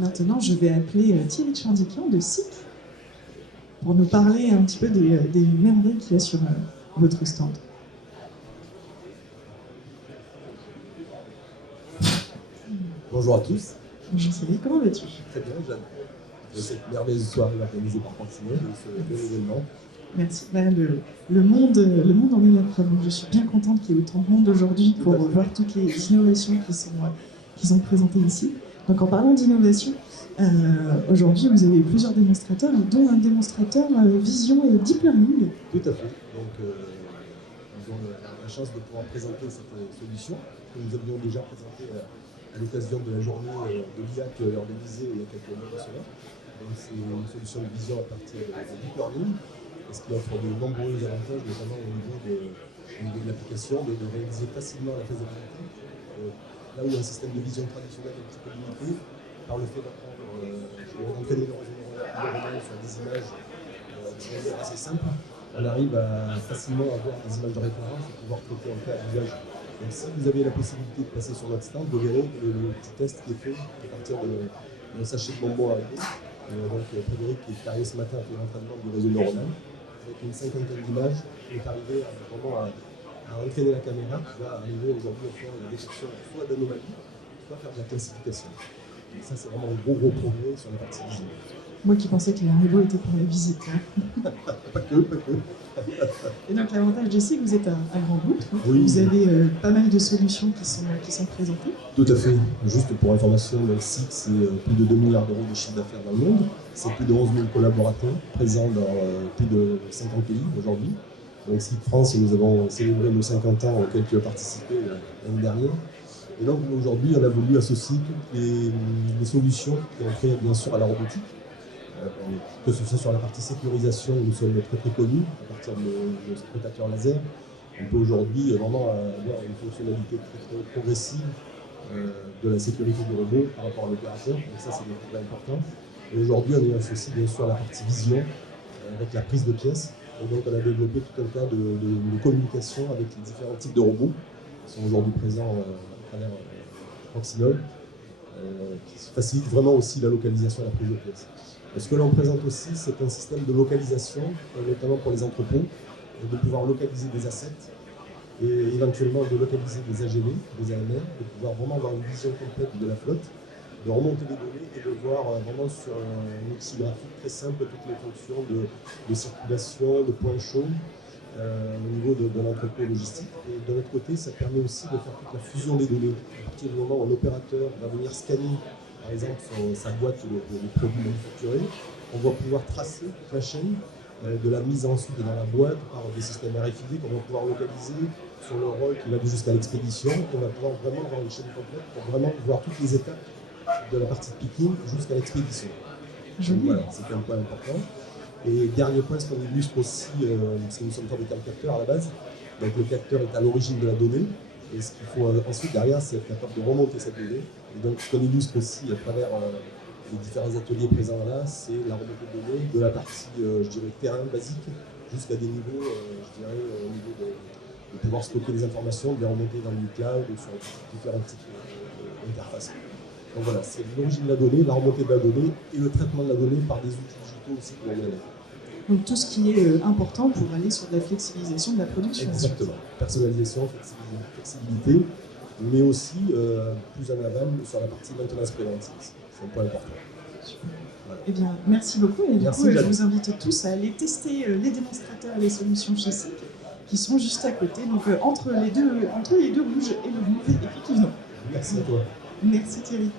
Maintenant, je vais appeler Thierry Chandikian de SIC pour nous parler un petit peu des merveilles qu'il y a sur votre stand. Bonjour à tous. Bonjour Thierry, comment vas-tu? Très bien, Jeanne. De cette merveilleuse soirée organisée par Pantinel, de ce bel événement. Merci. Le monde en est la preuve. Je suis bien contente qu'il y ait autant de monde aujourd'hui pour voir toutes les innovations qui sont présentées ici. Donc en parlant d'innovation, aujourd'hui vous avez plusieurs démonstrateurs, dont un démonstrateur Vision et Deep Learning. Tout à fait. Donc nous avons la chance de pouvoir présenter cette solution que nous avions déjà présentée à l'occasion de la journée de l'IAC organisée il y a quelques mois de cela. Donc c'est une solution de vision à partir de Deep Learning, ce qui offre de nombreux avantages, notamment au niveau de l'application, de réaliser facilement la faisabilité. Là où un système de vision traditionnel est un petit peu limité, par le fait d'entraîner les neuronales sur des images de manière assez simple, on arrive à facilement avoir des images de référence et pouvoir traiter en cas d'usage. Donc si vous avez la possibilité de passer sur notre stand, vous verrez le petit test qui est fait à partir d'un sachet de bonbons à rigoler. Donc Frédéric qui est arrivé ce matin a fait l'entraînement du réseau neuronal. Avec une cinquantaine d'images, il est arrivé vraiment à entraîner la caméra qui va arriver aujourd'hui à faire la détection soit d'anomalies, soit faire de la classification. Et ça, c'est vraiment un gros progrès sur la partie vision. Moi qui pensais que les Haribo étaient pour la visite. Hein. Pas que. Et donc l'avantage de SIC, vous êtes un grand groupe. Oui. Vous avez pas mal de solutions qui sont présentées. Tout à fait. Juste pour information, SIC, c'est plus de 2 milliards d'euros de chiffre d'affaires dans le monde. C'est plus de 11 000 collaborateurs présents dans plus de 50 pays aujourd'hui. Donc SIC France, nous avons célébré nos 50 ans auxquels tu as participé l'année dernière. Et donc aujourd'hui, on a voulu associer toutes les solutions qui ont trait bien sûr à la robotique. Que ce soit sur la partie sécurisation, nous sommes très connus à partir de scrutateurs laser. On peut aujourd'hui vraiment avoir une fonctionnalité très progressive de la sécurité du robot par rapport à l'opérateur. Donc ça, c'est des progrès importants. Et aujourd'hui, on est associé bien sûr à la partie vision avec la prise de pièces. Et donc on a développé tout un tas de communication avec les différents types de robots qui sont aujourd'hui présents à travers Proxinol, qui facilite vraiment aussi la localisation et la prise de pièces. Ce que l'on présente aussi, c'est un système de localisation, notamment pour les entrepôts, de pouvoir localiser des assets et éventuellement de localiser des AGV, des AMR, de pouvoir vraiment avoir une vision complète de la flotte, de remonter les données et de voir vraiment sur un outil graphique très simple toutes les fonctions de circulation, de points chauds au niveau de l'entrepôt logistique. Et de l'autre côté, ça permet aussi de faire toute la fusion des données. À partir du moment où un opérateur va venir scanner par exemple sa boîte de produits manufacturés, on va pouvoir tracer toute la chaîne de la mise ensuite dans la boîte par des systèmes RFID qu'on va pouvoir localiser sur le rôle qui va jusqu'à l'expédition. On va pouvoir vraiment avoir une chaîne complète pour vraiment voir toutes les étapes de la partie de picking jusqu'à l'expédition. Voilà, c'est un point important. Et dernier point, ce qu'on illustre aussi, parce que nous sommes fabricants de capteurs à la base, donc le capteur est à l'origine de la donnée. Et ce qu'il faut ensuite derrière, c'est être capable de remonter cette donnée. Et donc ce qu'on illustre aussi à travers les différents ateliers présents là, c'est la remontée de données de la partie, je dirais, terrain basique jusqu'à des niveaux, je dirais, au niveau de pouvoir stocker les informations, de les remonter dans le cloud ou sur différents types d'interfaces. Donc voilà, c'est l'origine de la donnée, la remontée de la donnée et le traitement de la donnée par des outils digitaux aussi pour bien mettre. Donc tout ce qui est important pour aller sur de la flexibilisation de la production. Exactement. Personnalisation, flexibilité, mais aussi plus en aval sur la partie maintenance préventive. C'est un point important. Voilà. Eh bien, merci beaucoup. Et merci, du coup, je vous invite tous à aller tester les démonstrateurs et les solutions chez SIC qui sont juste à côté, donc entre les deux rouges et le bleu, effectivement. Merci à toi. Merci Thierry.